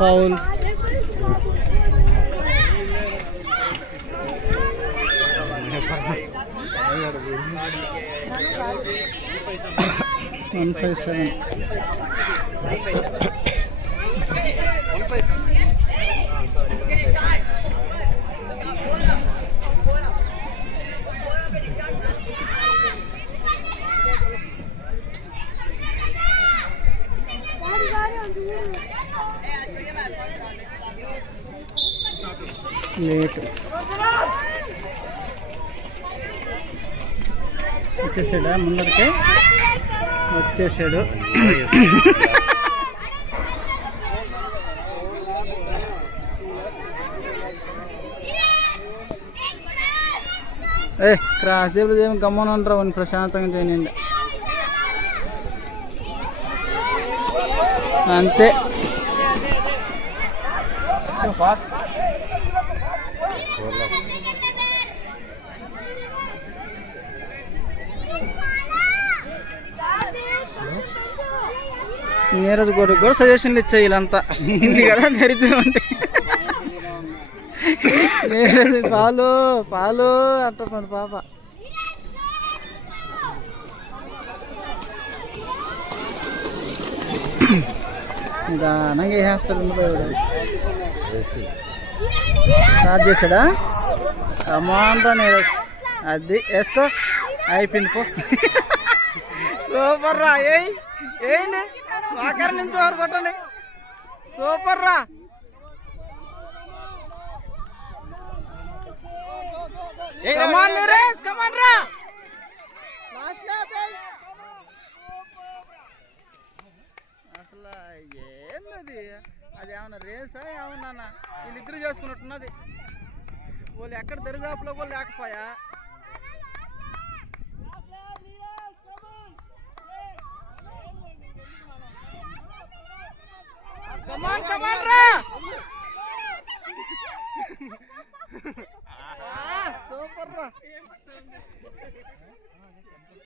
Foul. One 157. Late వచ్చేసాడా? ముందరికి వచ్చేసాడు. Cross చేయలేదు, ఏమి గమ్మన ఉంటారు అని ప్రశాంతంగా చేయనండి అంతే. నీరజ్ కొడుకు కూడా సజెషన్లు ఇచ్చాయి వీళ్ళంతా. ఇది కదా దరిద్రం అంటే. నీరజ్ పాలు పాలు అంటున్నాడు పాప. నిదానంగా వేసేస్తాడు. స్టార్ట్ చేశాడా? అమ్మాంతా నీరజ్ అది వేసుకో, అయిపోయింది పో. సూపర్ రా. ఏంటి వాకర్ నుంచి ఓవర్ కొట్టండి. సూపర్ రా. కమాన్ నీరజ్, కమాన్ రా. అసలు ఏంది అది? ఏమన్నా రేసా ఏమన్నా? వీళ్ళిద్దరు చేసుకున్నట్టున్నది. వాళ్ళు ఎక్కడ దరిదాపులో కూడా లేకపోయా. కమాన్ కమాన్ రా. సూపర్ రా.